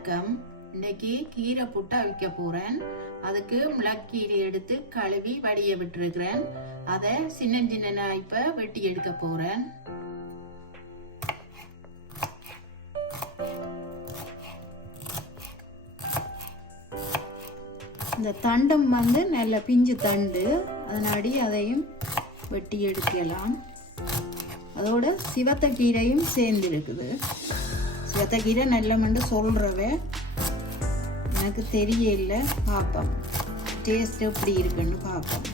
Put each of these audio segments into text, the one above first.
வணக்கம். இன்னைக்கு கீரை புட்டு அவிக்க போறேன். அதுக்கு முளக்கீரை எடுத்து கழுவி வடிய விட்டுருக்கிறேன். அதை சின்ன சின்ன இப்ப வெட்டி எடுக்க போறேன். இந்த தண்டும் நல்ல பிஞ்சு தண்டு, அதனாடி அதையும் வெட்டி எடுக்கலாம். அதோட சிவத்த கீரையும் சேர்ந்து இருக்குது. சிவத்த கீரை நல்ல மண்டு சொல்றவ எனக்கு தெரியல, பார்ப்போம் டேஸ்ட் எப்படி இருக்குன்னு பார்ப்போம்.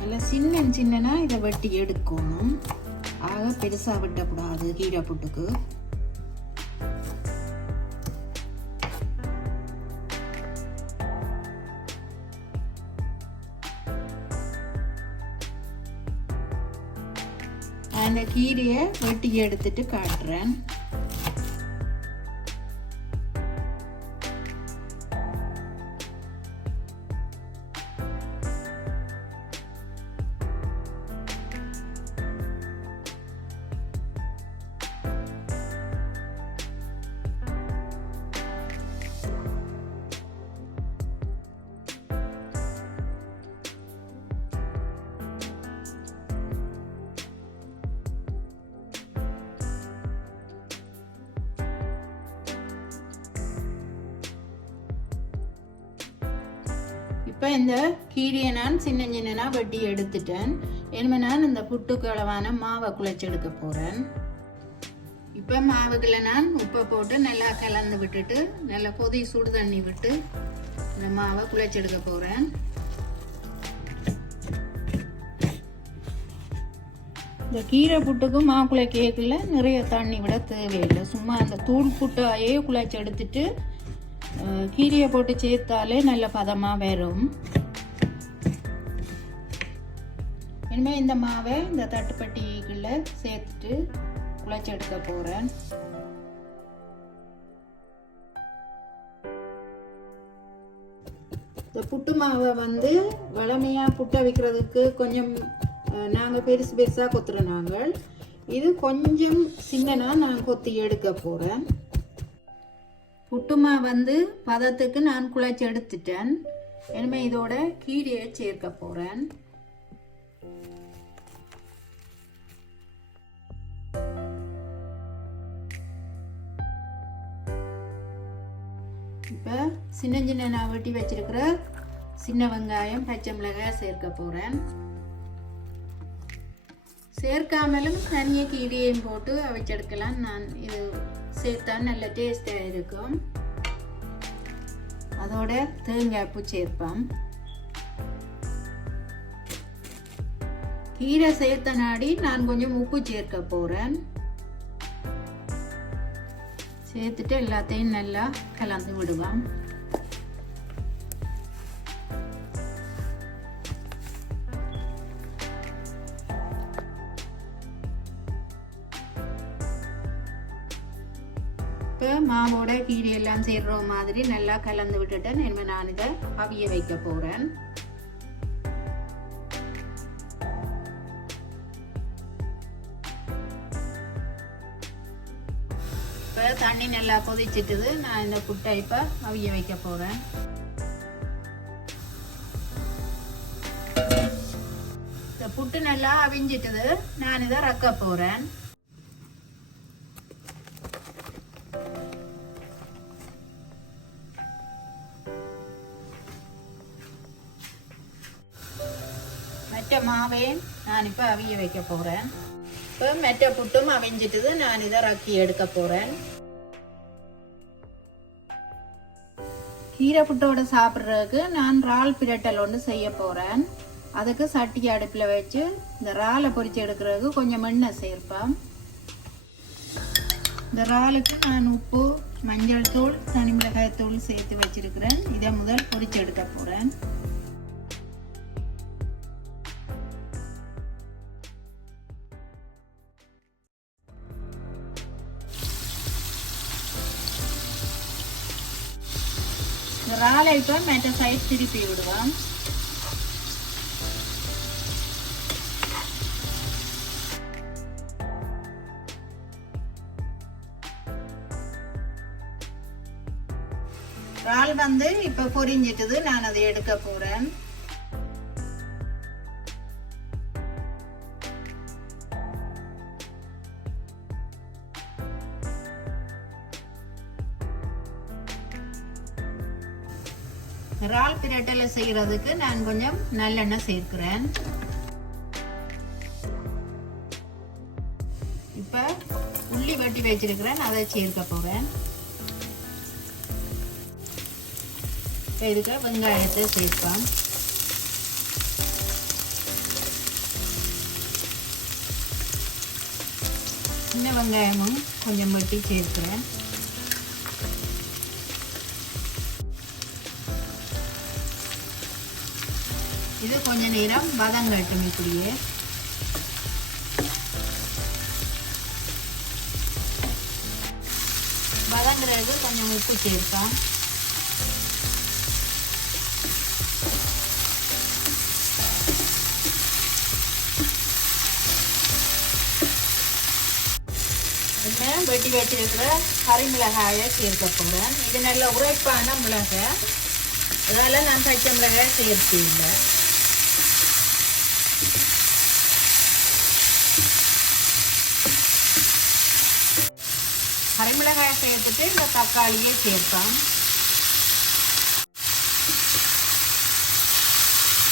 நல்லா சின்ன சின்னனா இதை வெட்டி எடுக்கணும். ஆக பெருசா வெட்டக்கூடாது கீரை புட்டுக்கு. அந்த கீரையை வெட்டி எடுத்துட்டு காட்டுறேன். இப்போ இந்த கீரையை நான் சின்ன சின்னனா வெட்டி எடுத்துட்டேன். இனிமே நான் இந்த புட்டுக்கு அளவான மாவை குழைச்செடுக்க போறேன். இப்போ மாவுக்குள்ள நான் உப்பை போட்டு நல்லா கலந்து விட்டுட்டு நல்லா கொதி சுடு தண்ணி விட்டு இந்த மாவை குழைச்செடுக்க போறேன். இந்த கீரை புட்டுக்கு மாக்குள்ளே கேக்கில் நிறைய தண்ணி விட தேவையில்லை. சும்மா அந்த தூள் புட்டையே குழைச்சி எடுத்துட்டு கீரையை போட்டு சேர்த்தாலே நல்ல பதமாக வரும். இனிமேல் இந்த மாவை இந்த தட்டுப்பட்டிக்குள்ள சேர்த்துட்டு குழைச்சி எடுக்க போகிறேன். இந்த புட்டு மாவை வளமையாக புட்டை வைக்கிறதுக்கு கொஞ்சம் நாங்கள் பெருசு பெருசாக கொத்துறோம். நாங்கள் இது கொஞ்சம் சின்னனா நான் கொத்தி எடுக்க போகிறேன். புட்டுமா பதத்துக்கு நான் குழைச்சி எடுத்துட்டேன். இனிமே இதோட கீரையை சேர்க்க போறேன். இப்ப சின்ன சின்ன நான் வெட்டி வச்சிருக்கிற சின்ன வெங்காயம், பச்சை மிளகாய் சேர்க்க போறேன். சேர்க்காமலும் தனிய கீரையையும் போட்டு அவிச்செடுக்கலாம். நான் இது சேர்த்தா நல்ல டேஸ்டாக இருக்கும். அதோட தேங்காய் பூ சேர்ப்போம். கீரை சேர்த்த நாடி நான் கொஞ்சம் உப்பு சேர்க்க போறேன். சேர்த்துட்டு எல்லாத்தையும் நல்லா கலந்து விடுவோம். இப்போ மாவோட கீரையெல்லாம் சேர்ற மாதிரி நல்லா கலந்து விட்டுட்டேன். இனிமேல் நான் இதை அவிய வைக்க போறேன். இப்போ தண்ணி நல்லா கொதிச்சிட்டுது. நான் இந்த புட்டை இப்போ அவிய வைக்க போறேன். இந்த புட்டு நல்லா அவிஞ்சிட்டுது. நான் இதை ரக்க போறேன். மெட்ட மாவே நான் இப்போ அவிய வைக்க போறேன். இப்போ மெட்ட புட்டும் அவிஞ்சிட்டுது. நான் இதை ரக்கி எடுக்க போறேன். கீரை புட்டோட சாப்பிட்றதுக்கு நான் இறால் பிரட்டல் ஒன்று செய்ய போறேன். அதுக்கு சட்டி அடுப்பில் வச்சு இந்த இறாலை பொரிச்சு எடுக்கிறதுக்கு கொஞ்சம் எண்ணெய் சேர்ப்பேன். இந்த இறாலுக்கு நான் உப்பு, மஞ்சள் தூள், தனி மிளகாய் தூள் சேர்த்து வச்சிருக்கிறேன். இதை முதல் பொரிச்சு எடுக்க போறேன். இறாலை இப்போ மற்ற சைட் திருப்பி விடுவோம். வந்து இப்ப பொரிஞ்சிட்டது. நான் அதை எடுக்க போறேன். இறால் பிரட்டலை செய்யறதுக்கு நான் கொஞ்சம் நல்லெண்ணெய் சேர்க்கிறேன். இப்ப உள்ளி வெட்டி வச்சிருக்கிறேன், அதை சேர்க்க போறேன். இதுக்கு வெங்காயத்தை சேர்ப்போம். சின்ன வெங்காயமும் கொஞ்சம் வெட்டி சேர்க்கிறேன். இது கொஞ்ச நேரம் வதங்கட்டும். இப்படியே வதங்குறது கொஞ்சம் உப்பு சேர்ப்போம். வெட்டி வச்சிருக்கிற கறி மிளகாயை சேர்க்க போறேன். இது நல்ல உரைப்பான மிளகாய், அதனால நான் பச்சை மிளகாய் சேர்த்து இல்லை. கறிமிளகாயை சேர்த்துட்டு இந்த தக்காளியை சேர்ப்போம்.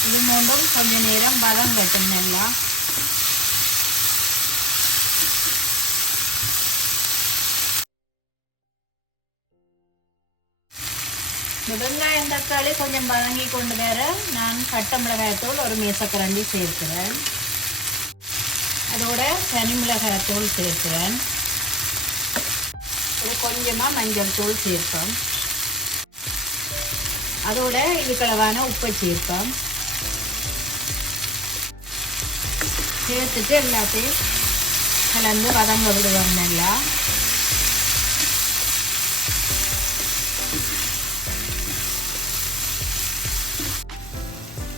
இது மூன்றும் கொஞ்ச நேரம் வதங்கட்டும். நல்லா இந்த வெங்காயம் தக்காளி கொஞ்சம் வதங்கி கொண்டு வர நான் பட்டை மிளகாயத்தூள் ஒரு மேசக்கரண்டி சேர்க்கிறேன். அதோட தனி மிளகாயத்தூள் சேர்க்கிறேன். கொஞ்சமா மஞ்சள் தூள் சேர்ப்போம். அதோட இதுக்களவான உப்பை சேர்ப்போம். சேர்த்துட்டு எல்லாத்தையும் கலந்து வதங்க விடுவோம். நல்லா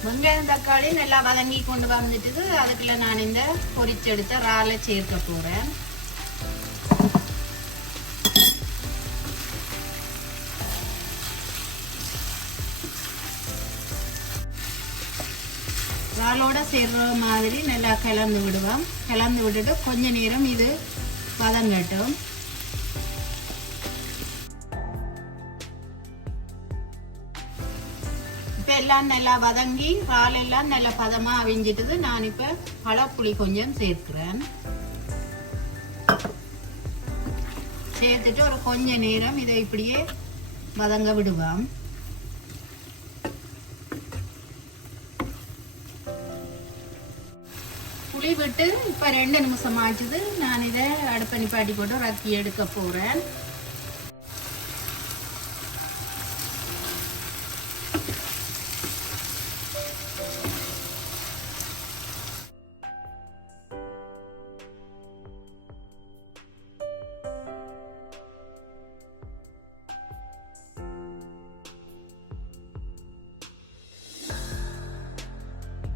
வெங்காயம் தக்காளி நல்லா வதங்கி கொண்டு வந்துட்டு அதுக்குள்ள நான் இந்த பொரிச்செடுத்த இறாலை சேர்க்க போறேன். இறாலோட சேர்ற மாதிரி நல்லா கலந்து விடுவோம். கலந்து விட்டுட்டு கொஞ்ச நேரம் இது வதங்கட்டும். இப்ப எல்லாம் நல்லா வதங்கி இறால் எல்லாம் நல்ல பதமா அவிஞ்சிட்டது. நான் இப்ப பழப்புளி கொஞ்சம் சேர்க்கிறேன். சேர்த்துட்டு ஒரு கொஞ்ச நேரம் இதை இப்படியே வதங்க விடுவோம். புளி விட்டு இப்ப 2 நிமிஷம் ஆச்சுது. நான் இதை அடுப்பை நிப்பாட்டி போட்டு ரக்கி எடுக்க போறேன்.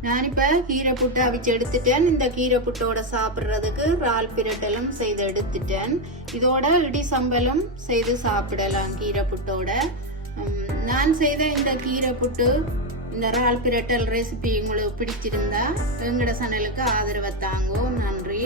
நான் இப்ப கீரை புட்டு அவிச்சு எடுத்துட்டேன். இந்த கீரை புட்டோட சாப்பிடுறதுக்கு இறால் பிரட்டலும் செய்து எடுத்துட்டேன். இதோட இடி சம்பலும் செய்து சாப்பிடலாம் கீரை புட்டோட. நான் செய்த இந்த கீரை புட்டு, இந்த இறால் பிரட்டல் ரெசிபி உங்களுக்கு பிடிச்சிருந்தா எங்களோட சேனலுக்கு ஆதரவை தாங்கோ. நன்றி.